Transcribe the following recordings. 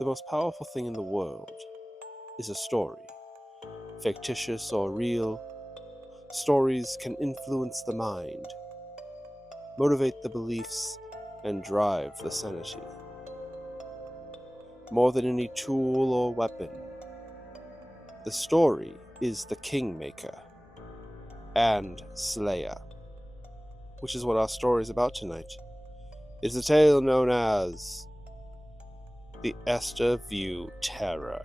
The most powerful thing in the world is a story. Fictitious or real, stories can influence the mind, motivate the beliefs, and drive the sanity. More than any tool or weapon, the story is the kingmaker and slayer, which is what our story is about tonight. It's a tale known as the Esterview Terror.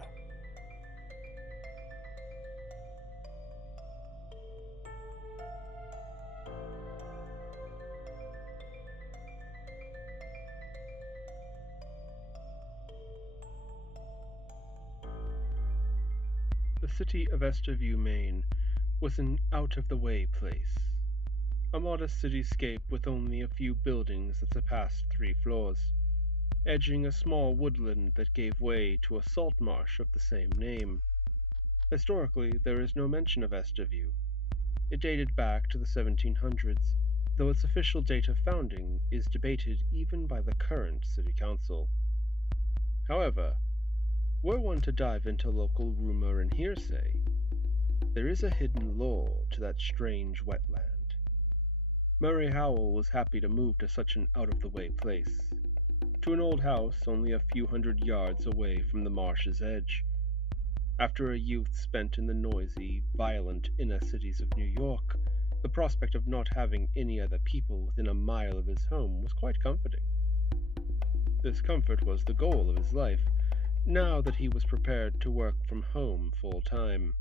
The city of Esterview, Maine, was an out-of-the-way place. A modest cityscape with only a few buildings that surpassed 3 floors, edging a small woodland that gave way to a salt marsh of the same name. Historically, there is no mention of Esterview. It dated back to the 1700s, though its official date of founding is debated even by the current city council. However, were one to dive into local rumor and hearsay, there is a hidden lore to that strange wetland. Murray Howell was happy to move to such an out-of-the-way place, to an old house only a few hundred yards away from the marsh's edge. After a youth spent in the noisy, violent inner cities of New York, the prospect of not having any other people within a mile of his home was quite comforting. This comfort was the goal of his life, now that he was prepared to work from home full-time.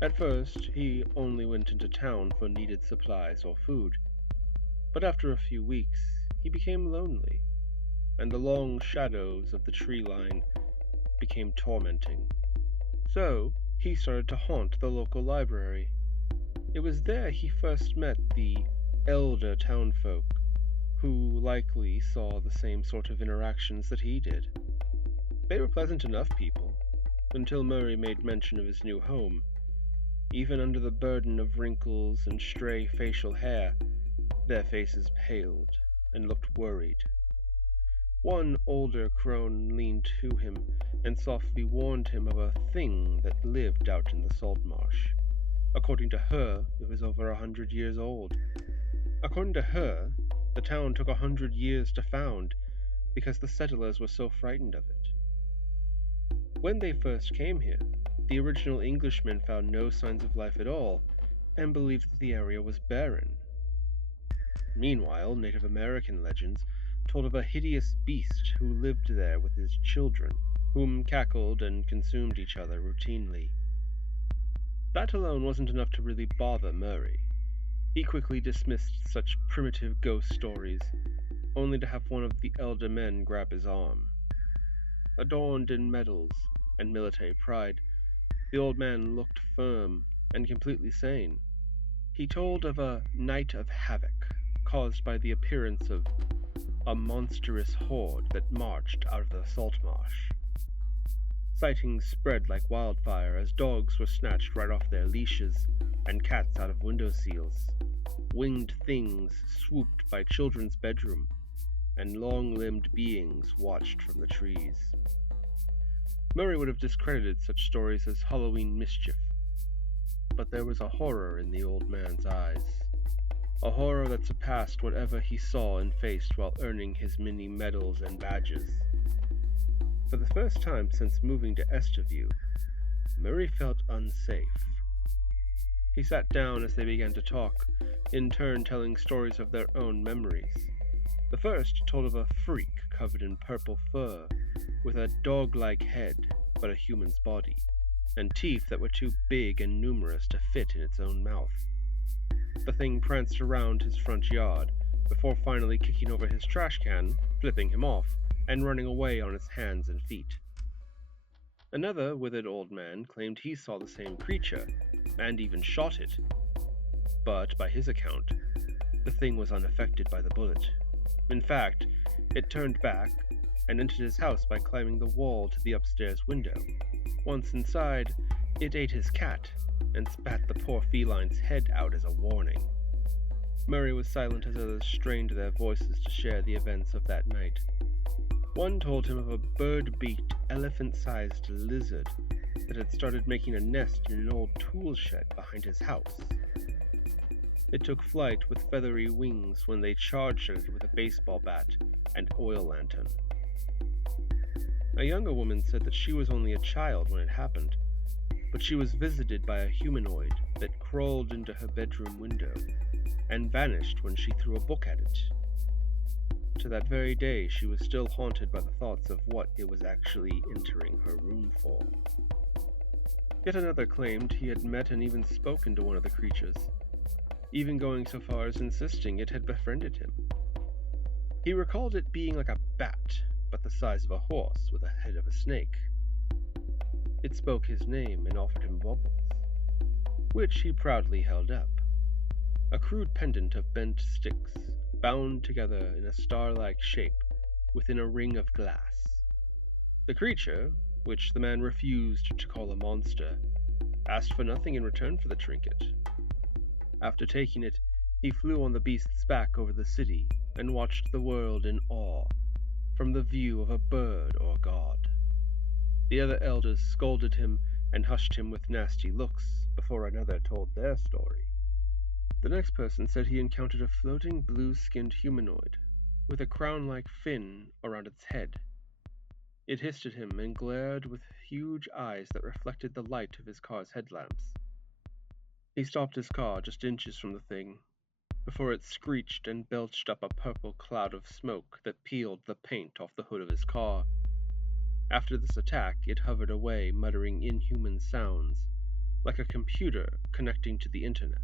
At first, he only went into town for needed supplies or food, but after a few weeks, he became lonely, and the long shadows of the tree line became tormenting. So, he started to haunt the local library. It was there he first met the elder townfolk, who likely saw the same sort of interactions that he did. They were pleasant enough people, until Murray made mention of his new home. Even under the burden of wrinkles and stray facial hair, their faces paled and looked worried. One older crone leaned to him and softly warned him of a thing that lived out in the salt marsh. According to her, it was over 100 years old. According to her, the town took 100 years to found because the settlers were so frightened of it. When they first came here, the original Englishmen found no signs of life at all and believed that the area was barren. Meanwhile, Native American legends told of a hideous beast who lived there with his children, whom cackled and consumed each other routinely. That alone wasn't enough to really bother Murray. He quickly dismissed such primitive ghost stories, only to have one of the elder men grab his arm. Adorned in medals and military pride, the old man looked firm and completely sane. He told of a night of havoc caused by the appearance of a monstrous horde that marched out of the salt marsh. Sightings spread like wildfire as dogs were snatched right off their leashes and cats out of window sills. Winged things swooped by children's bedroom, and long-limbed beings watched from the trees. Murray would have discredited such stories as Halloween mischief, but there was a horror in the old man's eyes. A horror that surpassed whatever he saw and faced while earning his many medals and badges. For the first time since moving to Esterview, Murray felt unsafe. He sat down as they began to talk, in turn telling stories of their own memories. The first told of a freak covered in purple fur, with a dog-like head but a human's body, and teeth that were too big and numerous to fit in its own mouth. The thing pranced around his front yard, before finally kicking over his trash can, flipping him off, and running away on its hands and feet. Another withered old man claimed he saw the same creature, and even shot it. But, by his account, the thing was unaffected by the bullet. In fact, it turned back and entered his house by climbing the wall to the upstairs window. Once inside, it ate his cat and spat the poor feline's head out as a warning. Murray was silent as others strained their voices to share the events of that night. One told him of a bird-beaked, elephant-sized lizard that had started making a nest in an old tool shed behind his house. It took flight with feathery wings when they charged at it with a baseball bat and oil lantern. A younger woman said that she was only a child when it happened, but she was visited by a humanoid that crawled into her bedroom window and vanished when she threw a book at it. To that very day, she was still haunted by the thoughts of what it was actually entering her room for. Yet another claimed he had met and even spoken to one of the creatures, even going so far as insisting it had befriended him. He recalled it being like a bat, but the size of a horse with a head of a snake. It spoke his name and offered him baubles, which he proudly held up. A crude pendant of bent sticks, bound together in a star-like shape within a ring of glass. The creature, which the man refused to call a monster, asked for nothing in return for the trinket. After taking it, he flew on the beast's back over the city and watched the world in awe, from the view of a bird or god. The other elders scolded him and hushed him with nasty looks before another told their story. The next person said he encountered a floating blue-skinned humanoid with a crown-like fin around its head. It hissed at him and glared with huge eyes that reflected the light of his car's headlamps. He stopped his car just inches from the thing, before it screeched and belched up a purple cloud of smoke that peeled the paint off the hood of his car. After this attack, it hovered away, muttering inhuman sounds, like a computer connecting to the internet.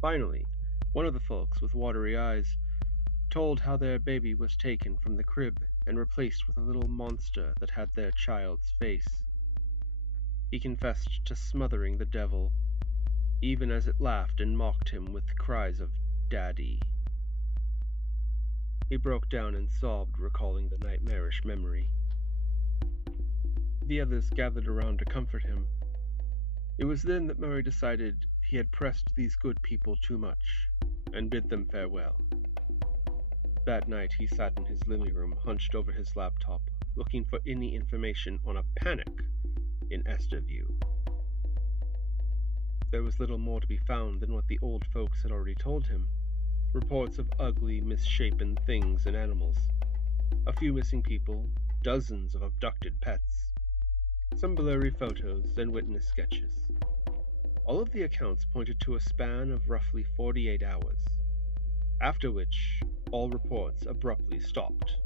Finally, one of the folks with watery eyes told how their baby was taken from the crib and replaced with a little monster that had their child's face. He confessed to smothering the devil, even as it laughed and mocked him with cries of "Daddy." He broke down and sobbed, recalling the nightmarish memory. The others gathered around to comfort him. It was then that Murray decided he had pressed these good people too much, and bid them farewell. That night he sat in his living room, hunched over his laptop, looking for any information on a panic in Esterview. There was little more to be found than what the old folks had already told him. Reports of ugly, misshapen things and animals, a few missing people, dozens of abducted pets, some blurry photos and witness sketches. All of the accounts pointed to a span of roughly 48 hours, after which all reports abruptly stopped.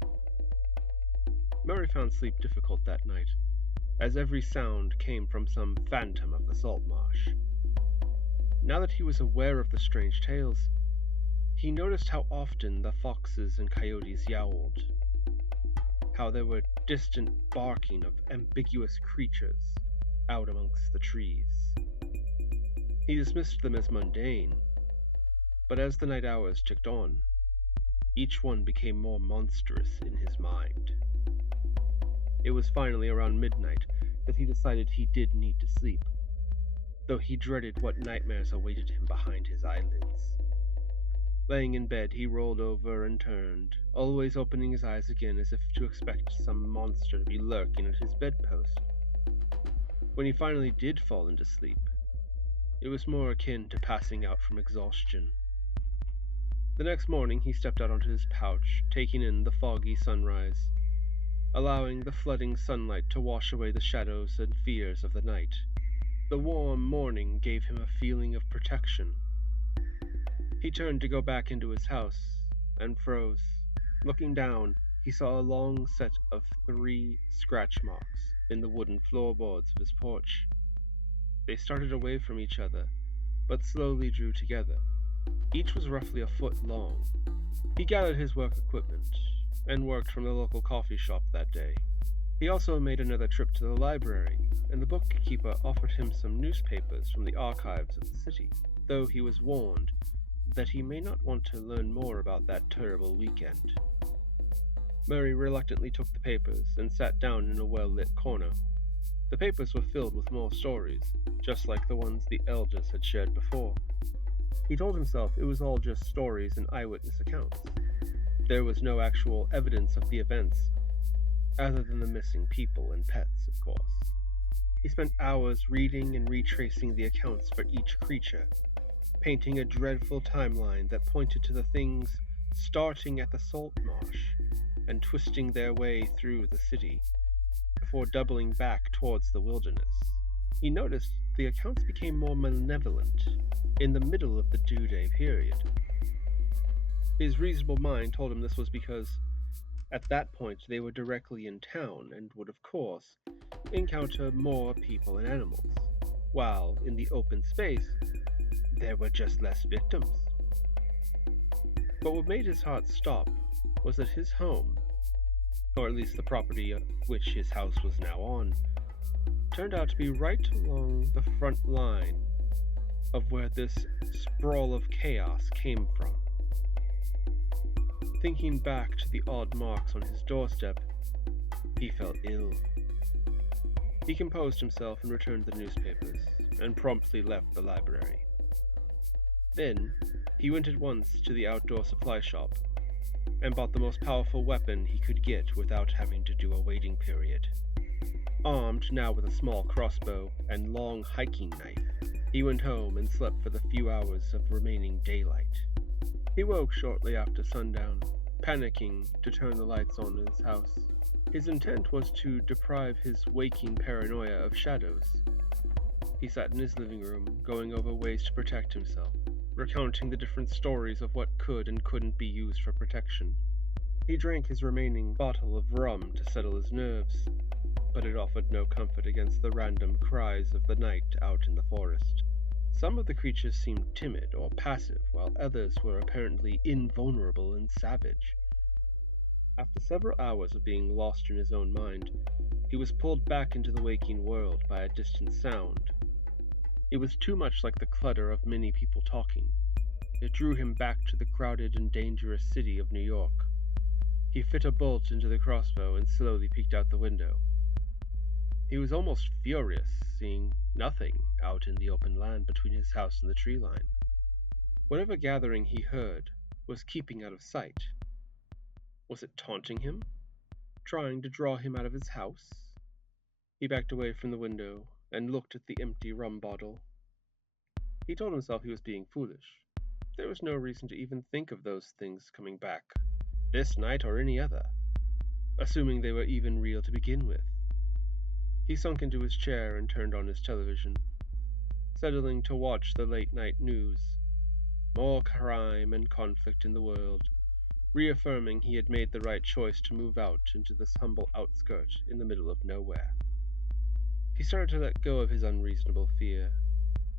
Murray found sleep difficult that night, as every sound came from some phantom of the salt marsh. Now that he was aware of the strange tales, he noticed how often the foxes and coyotes yowled, how there were distant barking of ambiguous creatures out amongst the trees. He dismissed them as mundane, but as the night hours ticked on, each one became more monstrous in his mind. It was finally around midnight that he decided he did need to sleep, though he dreaded what nightmares awaited him behind his eyelids. Laying in bed, he rolled over and turned, always opening his eyes again as if to expect some monster to be lurking at his bedpost. When he finally did fall into sleep, it was more akin to passing out from exhaustion. The next morning he stepped out onto his couch, taking in the foggy sunrise, allowing the flooding sunlight to wash away the shadows and fears of the night. The warm morning gave him a feeling of protection. He turned to go back into his house, and froze. Looking down, he saw a long set of 3 scratch marks in the wooden floorboards of his porch. They started away from each other, but slowly drew together. Each was roughly a foot long. He gathered his work equipment, and worked from the local coffee shop that day. He also made another trip to the library, and the bookkeeper offered him some newspapers from the archives of the city, though he was warned that he may not want to learn more about that terrible weekend. Murray reluctantly took the papers and sat down in a well-lit corner. The papers were filled with more stories, just like the ones the elders had shared before. He told himself it was all just stories and eyewitness accounts. There was no actual evidence of the events other than the missing people and pets, of course. He spent hours reading and retracing the accounts for each creature, painting a dreadful timeline that pointed to the things starting at the salt marsh and twisting their way through the city before doubling back towards the wilderness. He noticed the accounts became more malevolent in the middle of the due-day period. His reasonable mind told him this was because at that point they were directly in town and would, of course, encounter more people and animals, while in the open space there were just less victims. But what made his heart stop was that his home, or at least the property which his house was now on, turned out to be right along the front line of where this sprawl of chaos came from. Thinking back to the odd marks on his doorstep, he felt ill. He composed himself and returned the newspapers, and promptly left the library. Then, he went at once to the outdoor supply shop, and bought the most powerful weapon he could get without having to do a waiting period. Armed now with a small crossbow and long hiking knife, he went home and slept for the few hours of remaining daylight. He woke shortly after sundown, panicking to turn the lights on in his house. His intent was to deprive his waking paranoia of shadows. He sat in his living room, going over ways to protect himself, recounting the different stories of what could and couldn't be used for protection. He drank his remaining bottle of rum to settle his nerves, but it offered no comfort against the random cries of the night out in the forest. Some of the creatures seemed timid or passive, while others were apparently invulnerable and savage. After several hours of being lost in his own mind, he was pulled back into the waking world by a distant sound. It was too much like the clutter of many people talking. It drew him back to the crowded and dangerous city of New York. He fit a bolt into the crossbow and slowly peeked out the window. He was almost furious, seeing nothing out in the open land between his house and the tree line. Whatever gathering he heard was keeping out of sight. Was it taunting him? Trying to draw him out of his house? He backed away from the window and looked at the empty rum bottle. He told himself he was being foolish. There was no reason to even think of those things coming back, this night or any other, assuming they were even real to begin with. He sunk into his chair and turned on his television, settling to watch the late-night news. More crime and conflict in the world, reaffirming he had made the right choice to move out into this humble outskirt in the middle of nowhere. He started to let go of his unreasonable fear,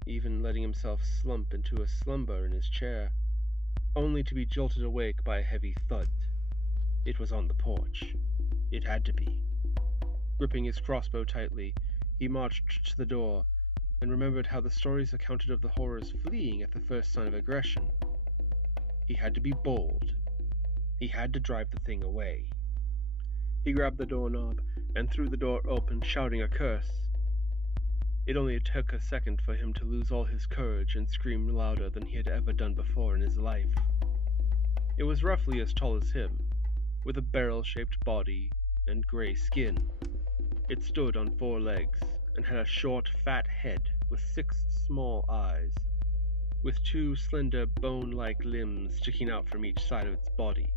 even letting himself slump into a slumber in his chair, only to be jolted awake by a heavy thud. It was on the porch. It had to be. Gripping his crossbow tightly, he marched to the door and remembered how the stories accounted of the horrors fleeing at the first sign of aggression. He had to be bold. He had to drive the thing away. He grabbed the doorknob and threw the door open, shouting a curse. It only took a second for him to lose all his courage and scream louder than he had ever done before in his life. It was roughly as tall as him, with a barrel-shaped body and gray skin. It stood on 4 legs and had a short, fat head with 6 small eyes, with 2 slender, bone-like limbs sticking out from each side of its body.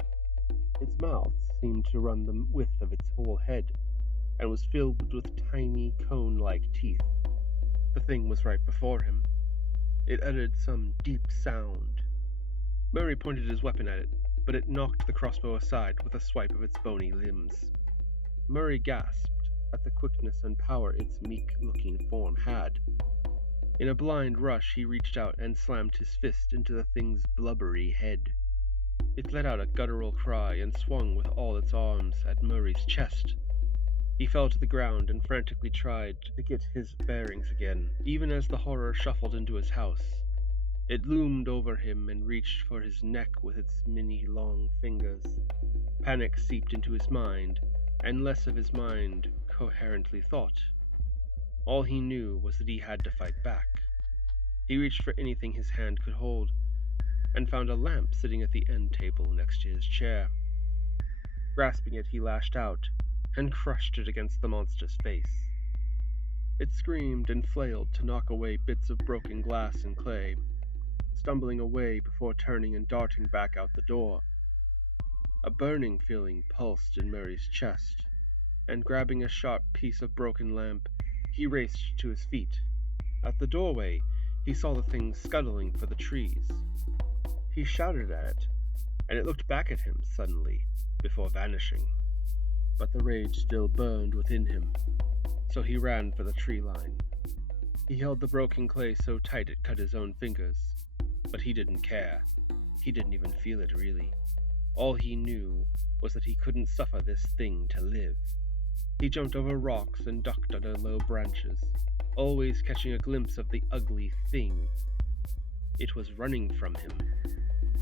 Its mouth seemed to run the width of its whole head, and was filled with tiny, cone-like teeth. The thing was right before him. It uttered some deep sound. Murray pointed his weapon at it, but it knocked the crossbow aside with a swipe of its bony limbs. Murray gasped at the quickness and power its meek-looking form had. In a blind rush, he reached out and slammed his fist into the thing's blubbery head. It let out a guttural cry and swung with all its arms at Murray's chest. He fell to the ground and frantically tried to get his bearings again, even as the horror shuffled into his house. It loomed over him and reached for his neck with its many long fingers. Panic seeped into his mind, and less of his mind coherently thought. All he knew was that he had to fight back. He reached for anything his hand could hold, and found a lamp sitting at the end table next to his chair. Grasping it, he lashed out, and crushed it against the monster's face. It screamed and flailed to knock away bits of broken glass and clay, stumbling away before turning and darting back out the door. A burning feeling pulsed in Murray's chest, and grabbing a sharp piece of broken lamp, he raced to his feet. At the doorway, he saw the thing scuttling for the trees. He shouted at it, and it looked back at him suddenly, before vanishing. But the rage still burned within him, so he ran for the tree line. He held the broken clay so tight it cut his own fingers, but he didn't care. He didn't even feel it, really. All he knew was that he couldn't suffer this thing to live. He jumped over rocks and ducked under low branches, always catching a glimpse of the ugly thing. It was running from him.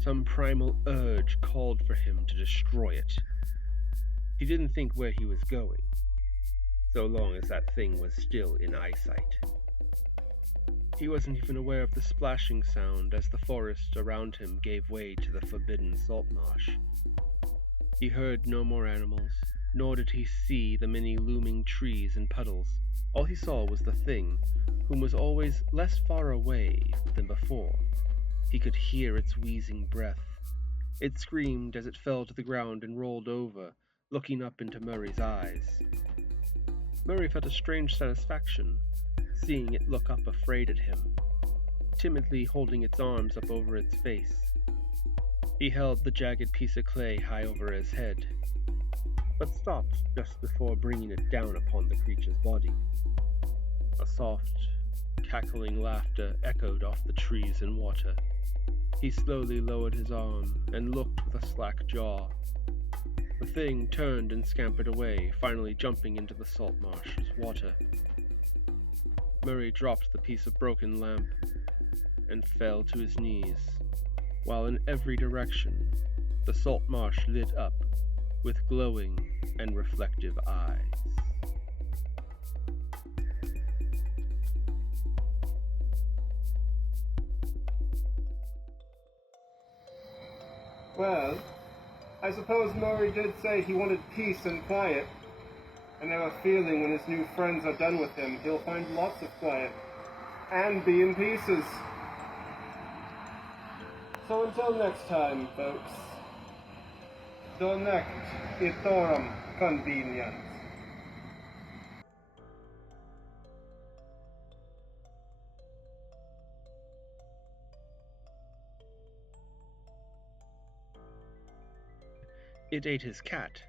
Some primal urge called for him to destroy it. He didn't think where he was going, so long as that thing was still in eyesight. He wasn't even aware of the splashing sound as the forest around him gave way to the forbidden salt marsh. He heard no more animals, nor did he see the many looming trees and puddles. All he saw was the thing, whom was always less far away than before. He could hear its wheezing breath. It screamed as it fell to the ground and rolled over, looking up into Murray's eyes. Murray felt a strange satisfaction, seeing it look up afraid at him, timidly holding its arms up over its face. He held the jagged piece of clay high over his head, but stopped just before bringing it down upon the creature's body. A soft, cackling laughter echoed off the trees and water. He slowly lowered his arm and looked with a slack jaw. The thing turned and scampered away, finally jumping into the salt marsh's water. Murray dropped the piece of broken lamp and fell to his knees, while in every direction the salt marsh lit up with glowing and reflective eyes. Well, I suppose Murray did say he wanted peace and quiet, and I have a feeling when his new friends are done with him, he'll find lots of quiet, and be in pieces. So until next time, folks, donec itorum conveniens. It ate his cat,